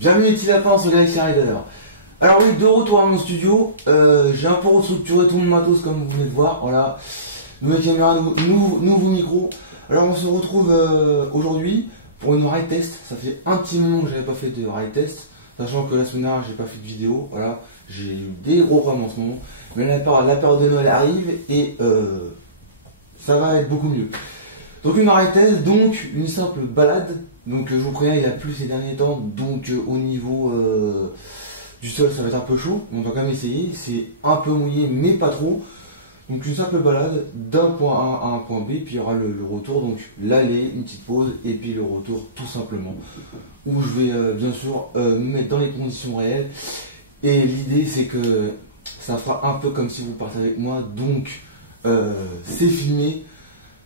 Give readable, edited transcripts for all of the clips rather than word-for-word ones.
Bienvenue les petits lapins sur Galaxy Rider. Alors oui, de retour à mon studio, j'ai un peu restructuré tout mon matos comme vous venez de voir, voilà. Nouvelle caméra, nouveau micro. Alors on se retrouve aujourd'hui pour une ride test. Ça fait un petit moment que j'avais pas fait de ride test, sachant que la semaine dernière j'ai pas fait de vidéo, voilà. J'ai eu des gros problèmes en ce moment, mais la période de Noël arrive et ça va être beaucoup mieux. Donc une ride test, donc une simple balade. Donc je vous préviens, il a plu ces derniers temps, donc au niveau du sol ça va être un peu chaud, on va quand même essayer, c'est un peu mouillé mais pas trop. Donc une simple balade d'un point A à un point B, puis il y aura le retour, donc l'aller, une petite pause, et puis le retour tout simplement. Où je vais bien sûr me mettre dans les conditions réelles, et l'idée c'est que ça fera un peu comme si vous partez avec moi, donc c'est filmé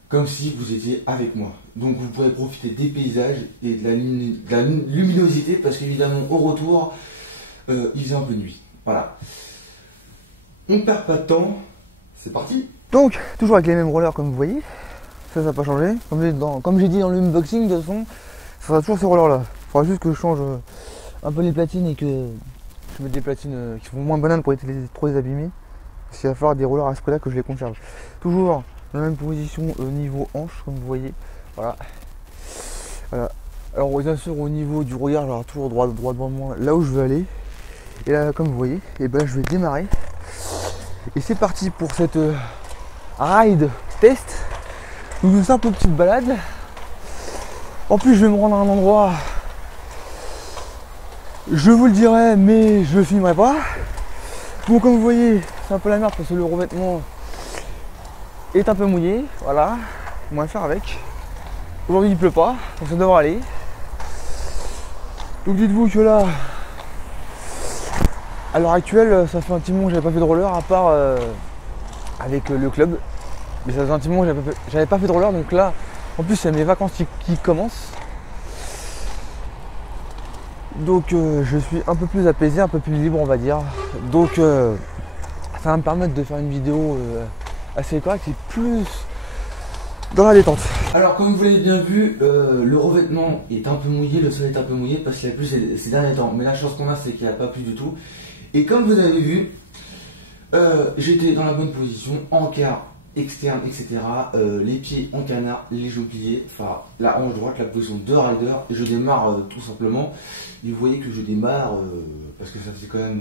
comme si vous étiez avec moi. Donc vous pourrez profiter des paysages et de la luminosité, parce qu'évidemment au retour, il faisait un peu nuit. Voilà. On perd pas de temps, c'est parti. Donc, toujours avec les mêmes rollers comme vous voyez, ça n'a pas changé. Comme j'ai dit dans l'unboxing, de toute façon, ça sera toujours ces rollers là. Il faudra juste que je change un peu les platines et que je mette des platines qui sont moins bananes pour éviter trop les abîmer. Parce qu'il va falloir des rollers à ce prix là que je les conserve. Toujours dans la même position niveau hanche, comme vous voyez. Voilà. Alors bien sûr au niveau du regard, j'aurai toujours droit devant moi, là où je veux aller. Et là, comme vous voyez, et ben je vais démarrer. Et c'est parti pour cette ride test. Donc une simple petite balade. En plus je vais me rendre à un endroit, je vous le dirai, mais je le filmerai pas. Bon, comme vous voyez, c'est un peu la merde parce que le revêtement est un peu mouillé, voilà, on va faire avec. Aujourd'hui il pleut pas, donc ça devrait aller. Donc dites-vous que là, à l'heure actuelle, ça fait un petit moment que j'avais pas fait de roller, à part avec le club. Mais ça fait un petit moment que j'avais pas fait de roller, donc là, en plus il y a mes vacances qui commencent. Donc je suis un peu plus apaisé, un peu plus libre on va dire. Donc ça va me permettre de faire une vidéo assez correcte et plus dans la détente. Alors comme vous l'avez bien vu, le revêtement est un peu mouillé, le sol est un peu mouillé parce qu'il a plu ces derniers temps. Mais la chance qu'on a, c'est qu'il n'a pas plu du tout. Et comme vous avez vu, j'étais dans la bonne position, encart externe, etc. Les pieds en canard, les genoux pliés, enfin la hanche droite, la position de rider. Et je démarre tout simplement. Et vous voyez que je démarre parce que ça faisait quand même,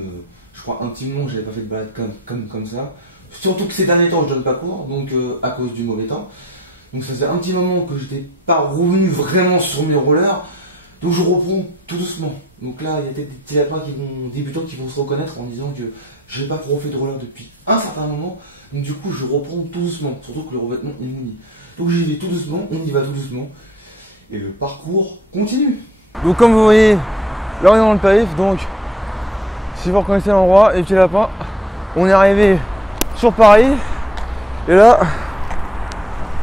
je crois, un petit moment que j'avais pas fait de balade comme ça. Surtout que ces derniers temps, je donne pas cours, donc à cause du mauvais temps. Donc ça faisait un petit moment que j'étais pas revenu vraiment sur mes rollers. Donc je reprends tout doucement. Donc là, il y a peut-être des petits lapins débutants qui vont se reconnaître en disant que je n'ai pas trop fait de roller depuis un certain moment. Donc du coup, je reprends tout doucement. Surtout que le revêtement est mouillé. Donc j'y vais tout doucement, on y va tout doucement. Et le parcours continue. Donc comme vous voyez, là on est dans le périph'. Donc si vous reconnaissez l'endroit, les petits lapins, on est arrivé sur Paris. Et là,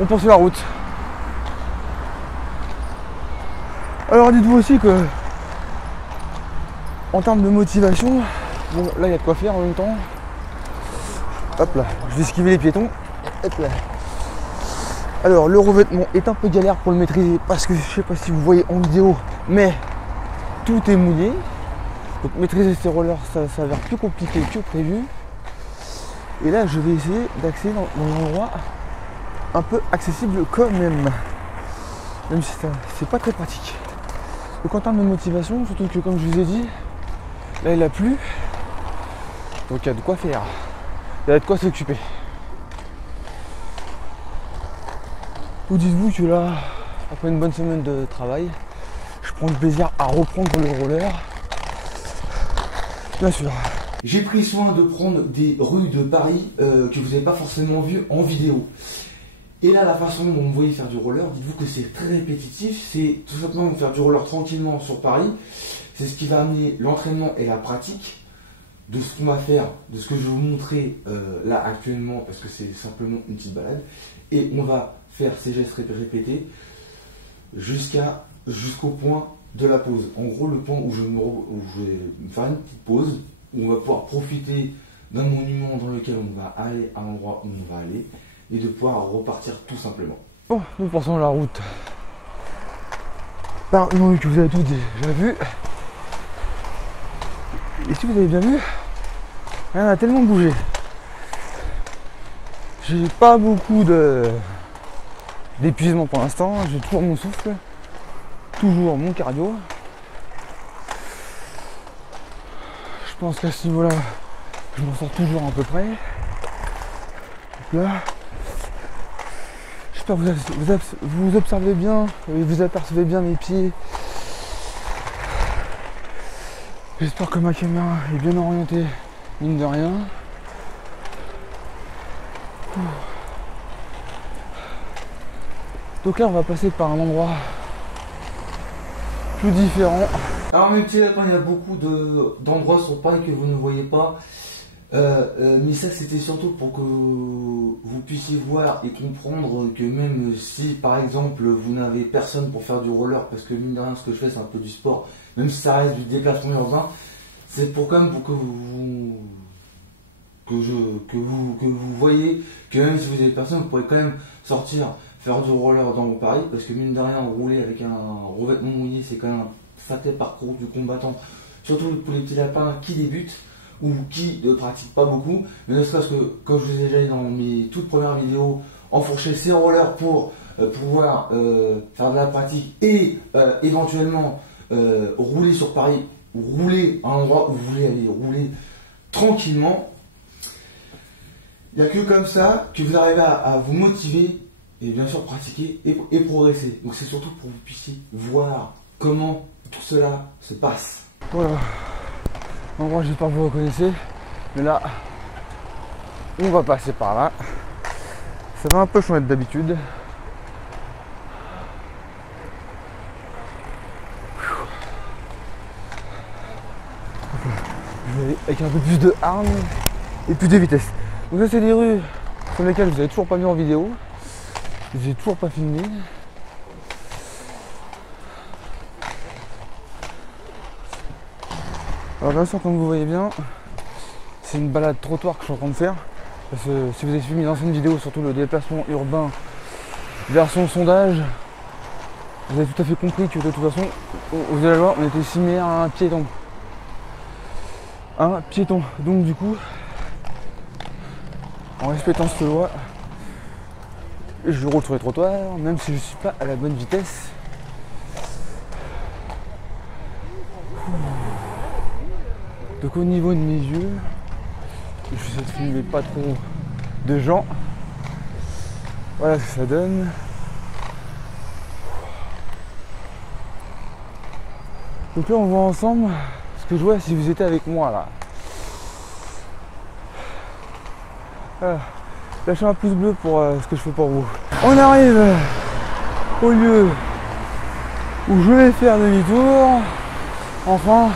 on poursuit la route. Alors dites-vous aussi que en termes de motivation, bon là il y a de quoi faire en même temps. Hop là, je vais esquiver les piétons. Hop là. Alors le revêtement est un peu galère pour le maîtriser parce que je sais pas si vous voyez en vidéo, mais tout est mouillé. Donc maîtriser ces rollers ça s'avère plus compliqué que prévu. Et là je vais essayer d'accéder dans un endroit un peu accessible quand même. Même si c'est pas très pratique. Donc en termes de motivation, surtout que comme je vous ai dit, là il a plu. Donc il y a de quoi faire. Il y a de quoi s'occuper. Ou dites-vous que là, après une bonne semaine de travail, je prends du plaisir à reprendre le roller. Bien sûr. J'ai pris soin de prendre des rues de Paris que vous n'avez pas forcément vues en vidéo. Et là, la façon dont vous me voyez faire du roller, dites-vous que c'est très répétitif. C'est tout simplement faire du roller tranquillement sur Paris. C'est ce qui va amener l'entraînement et la pratique de ce qu'on va faire, de ce que je vais vous montrer là actuellement, parce que c'est simplement une petite balade. Et on va faire ces gestes répétés jusqu'au point de la pause. En gros, le point où je vais me faire une petite pause, où on va pouvoir profiter d'un monument dans lequel on va aller à l'endroit où on va aller, et de pouvoir repartir tout simplement. Bon, nous passons la route par une rue que vous avez tous déjà vu. Et si vous avez bien vu, rien n'a tellement bougé. J'ai pas beaucoup d'épuisement pour l'instant, j'ai toujours mon souffle, toujours mon cardio. Je pense qu'à ce niveau-là, je m'en sors toujours à peu près. Donc là, j'espère que vous observez bien, et vous apercevez bien mes pieds. J'espère que ma caméra est bien orientée, mine de rien. Donc là, on va passer par un endroit plus différent. Alors mes petits lapins, il y a beaucoup d'endroits sur Paris que vous ne voyez pas. Mais ça c'était surtout pour que vous puissiez voir et comprendre que même si par exemple vous n'avez personne pour faire du roller, parce que mine de rien ce que je fais c'est un peu du sport, même si ça reste du déplacement urbain, c'est pour quand même pour que vous voyez que même si vous avez personne, vous pourrez quand même sortir, faire du roller dans Paris, parce que mine de rien rouler avec un revêtement mouillé c'est quand même un sacré parcours du combattant, surtout pour les petits lapins qui débutent ou qui ne pratiquent pas beaucoup, mais ne serait-ce que, comme je vous ai déjà dit dans mes toutes premières vidéos, enfourcher ses rollers pour pouvoir faire de la pratique et éventuellement rouler sur Paris, ou rouler à un endroit où vous voulez aller rouler tranquillement. Il n'y a que comme ça que vous arrivez à vous motiver et bien sûr pratiquer et progresser. Donc c'est surtout pour que vous puissiez voir comment tout cela se passe. Voilà. L'endroit, j'espère que vous reconnaissez. Mais là, on va passer par là. Ça va un peu changer d'habitude. Je vais aller avec un peu plus de hargne et plus de vitesse. Donc ça, c'est des rues sur lesquelles vous n'avez toujours pas vu en vidéo. J'ai toujours pas filmé. Alors bien sûr, comme vous voyez bien, c'est une balade trottoir que je suis en train de faire. Parce que si vous avez suivi mes anciennes vidéos, surtout le déplacement urbain version sondage, vous avez tout à fait compris que de toute façon, vous allez voir, on était similaire à un piéton. Un piéton. Donc du coup, en respectant cette loi, je roule sur les trottoirs, même si je ne suis pas à la bonne vitesse. Donc au niveau de mes yeux, je vais essayer de filmer pas trop de gens. Voilà ce que ça donne. Donc là on voit ensemble ce que je vois si vous étiez avec moi là. Voilà. Lâchez un pouce bleu pour ce que je fais pour vous. On arrive au lieu où je vais faire demi-tour. Enfin,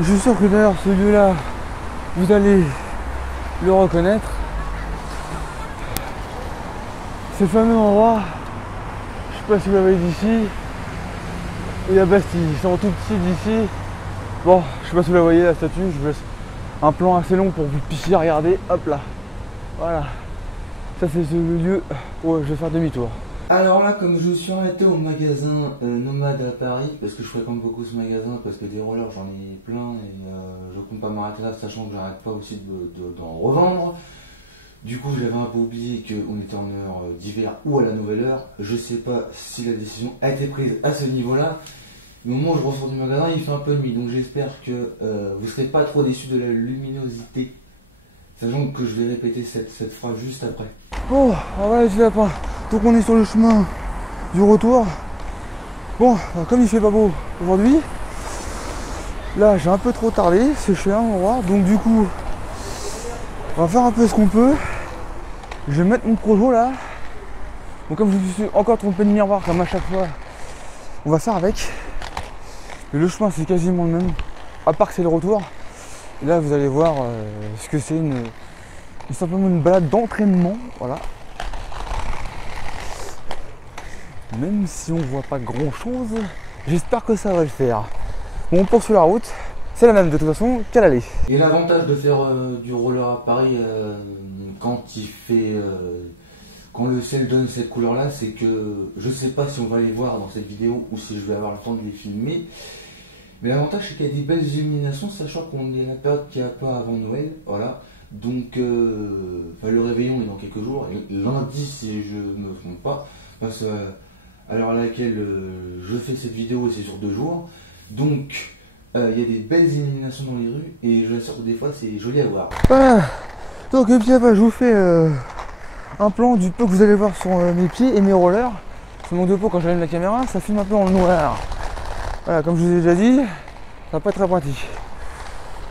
je suis sûr que d'ailleurs ce lieu là, vous allez le reconnaître. C'est le fameux endroit, je sais pas si vous l'avez d'ici, et la Bastille, ils sont tout petits d'ici. Bon, je sais pas si vous la voyez la statue, je vous laisse un plan assez long pour que vous puissiez regarder. Hop là, voilà. Ça c'est le lieu où je vais faire demi-tour. Alors là, comme je suis arrêté au magasin Nomade à Paris, parce que je fréquente beaucoup ce magasin, parce que des rollers j'en ai plein et je compte pas m'arrêter là, sachant que j'arrête pas aussi d'en revendre. Du coup, j'avais un peu oublié qu'on était en heure d'hiver ou à la nouvelle heure. Je sais pas si la décision a été prise à ce niveau-là. Mais au moment où je ressors du magasin, il fait un peu nuit, donc j'espère que vous serez pas trop déçus de la luminosité. Sachant que je vais répéter cette phrase juste après. Bon, voilà les lapins. Donc on est sur le chemin du retour. Bon, comme il fait pas beau aujourd'hui, là j'ai un peu trop tardé, c'est chez un endroit. Donc du coup, on va faire un peu ce qu'on peut. Je vais mettre mon projo là. Donc comme je me suis encore trompé de miroir comme à chaque fois, on va faire avec. Et le chemin c'est quasiment le même, à part que c'est le retour. Et là vous allez voir ce que c'est simplement une balade d'entraînement, voilà. Même si on voit pas grand chose, j'espère que ça va le faire. Bon, on poursuit la route, c'est la même de toute façon qu'à l'aller. Et l'avantage de faire du roller à Paris quand il fait, quand le ciel donne cette couleur là, c'est que je sais pas si on va les voir dans cette vidéo ou si je vais avoir le temps de les filmer. Mais l'avantage c'est qu'il y a des belles illuminations, sachant qu'on est la période qu'il n'y a pas avant Noël, voilà. Donc le réveillon est dans quelques jours, lundi si je ne me trompe pas, parce à l'heure à laquelle je fais cette vidéo c'est sur 2 jours. Donc il y a des belles illuminations dans les rues et je l'assure que des fois c'est joli à voir. Voilà. Donc et puis après je vous fais un plan du peu que vous allez voir sur mes pieds et mes rollers. Ce manque de peau quand j'allume la caméra, ça filme un peu en noir. Voilà, comme je vous ai déjà dit, ça va pas être très pratique.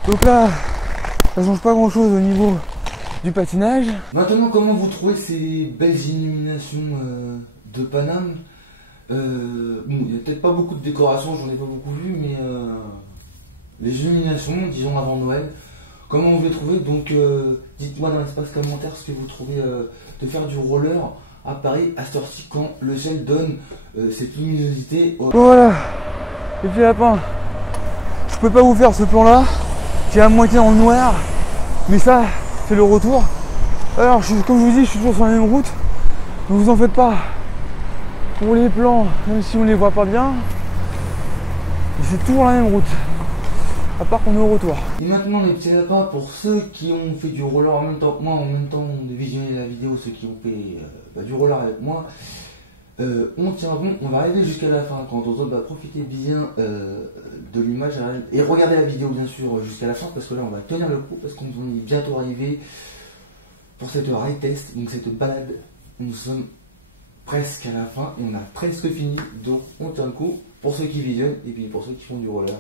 Donc là, ça change pas grand chose au niveau du patinage. Maintenant, comment vous trouvez ces belles illuminations de Paname? Bon, il n'y a peut-être pas beaucoup de décorations, j'en ai pas beaucoup vu, mais les illuminations, disons avant Noël, comment vous les trouvez? Donc dites-moi dans l'espace commentaire ce que vous trouvez de faire du roller à Paris à cette heure-ci quand le ciel donne cette luminosité. Bon, voilà. Et puis lapin, je peux pas vous faire ce plan là qui est à moitié dans le noir, mais ça c'est le retour. Alors comme je vous dis, je suis toujours sur la même route, ne vous en faites pas pour les plans, même si on les voit pas bien, c'est toujours la même route, à part qu'on est au retour. Et maintenant les petits lapins, pour ceux qui ont fait du roller en même temps que moi, en même temps de visionner la vidéo, ceux qui ont fait du roller avec moi, on tient bon, on va arriver jusqu'à la fin. Quand on va profiter bien de l'image et regarder la vidéo bien sûr jusqu'à la fin, parce que là on va tenir le coup, parce qu'on est bientôt arrivé pour cette ride test, donc cette balade. Nous sommes presque à la fin et on a presque fini, donc on tient le coup pour ceux qui visionnent et puis pour ceux qui font du roller.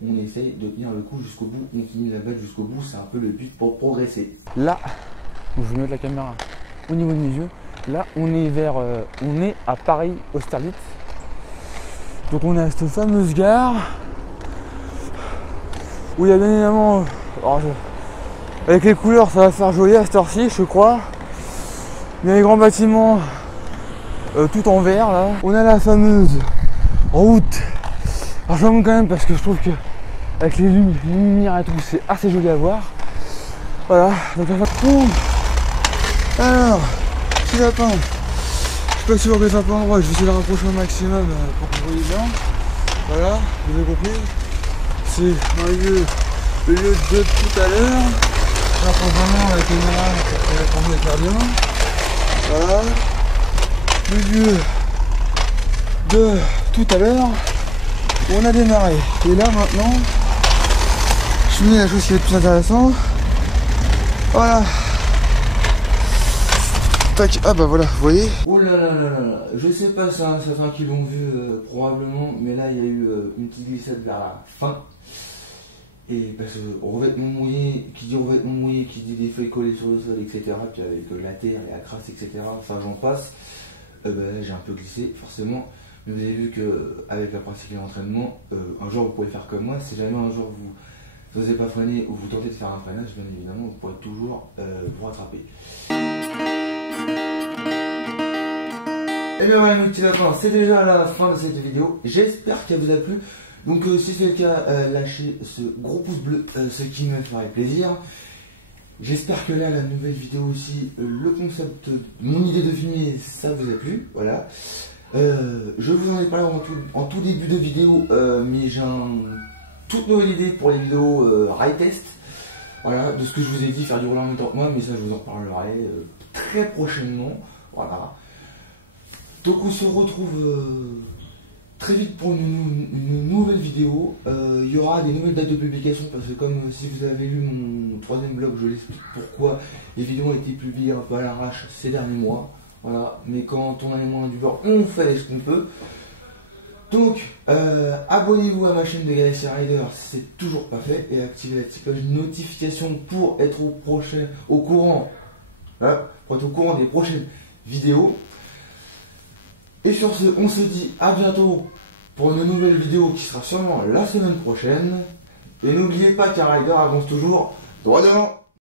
On essaye de tenir le coup jusqu'au bout, on finit la balade jusqu'au bout, c'est un peu le but pour progresser. Là, je vais mettre la caméra au niveau de mes yeux. Là, on est à Paris Austerlitz. Donc on est à cette fameuse gare où il y a bien évidemment, avec les couleurs, ça va faire joli à cette heure-ci, je crois. Il y a les grands bâtiments tout en vert là. On a la fameuse route. Alors je la montre quand même parce que je trouve que avec les lumières et tout, c'est assez joli à voir. Voilà. Donc on va prendre. Alors. Petit lapin, je suis pas sûr que ça pas endroit, je vais essayer de rapprocher au maximum pour que vous voyez bien. Voilà, vous avez compris. C'est dans le lieu de tout à l'heure. J'approche vraiment la caméra pour vous faire bien. Voilà. Le lieu de tout à l'heure où on a démarré. Et là maintenant, je mets la chose qui est le plus intéressante. Voilà. Tac, ah bah voilà, vous voyez. Oh là là là là, je sais pas ça, certains qui l'ont vu probablement, mais là il y a eu une petite glissade vers la fin. Et parce que revêtement mouillé, qui dit revêtement mouillé, qui dit des feuilles collées sur le sol, etc. Puis avec la terre et la crasse, etc. Enfin j'en passe. Là j'ai un peu glissé forcément. Mais vous avez vu que avec la pratique et l'entraînement, un jour vous pouvez faire comme moi. Si jamais un jour vous n'osez pas freiner ou vous tentez de faire un freinage, bien évidemment vous pourrez toujours vous rattraper. Et bien voilà mes petits lapins, c'est déjà la fin de cette vidéo, j'espère qu'elle vous a plu. Donc si c'est le cas, lâchez ce gros pouce bleu, ce qui me ferait plaisir. J'espère que là la nouvelle vidéo aussi, le concept, mon idée de filmer, ça vous a plu, voilà. Je vous en ai parlé en tout début de vidéo, mais j'ai une toute nouvelle idée pour les vidéos ride test. Voilà, de ce que je vous ai dit, faire du roller en même temps que moi, mais ça je vous en parlerai très prochainement, voilà. Donc on se retrouve très vite pour une nouvelle vidéo. Il y aura des nouvelles dates de publication parce que comme si vous avez lu mon 3e blog, je l'explique pourquoi les vidéos ont été publiées un peu à l'arrache ces derniers mois. Voilà, mais quand on a les moyens du bord, on fait ce qu'on peut. Donc abonnez-vous à ma chaîne de Galaxy Rider, c'est toujours pas fait, et activez la petite cloche de notification pour être au courant des prochaines vidéos. Et sur ce, on se dit à bientôt pour une nouvelle vidéo qui sera sûrement la semaine prochaine. Et n'oubliez pas qu'un rider avance toujours droit devant.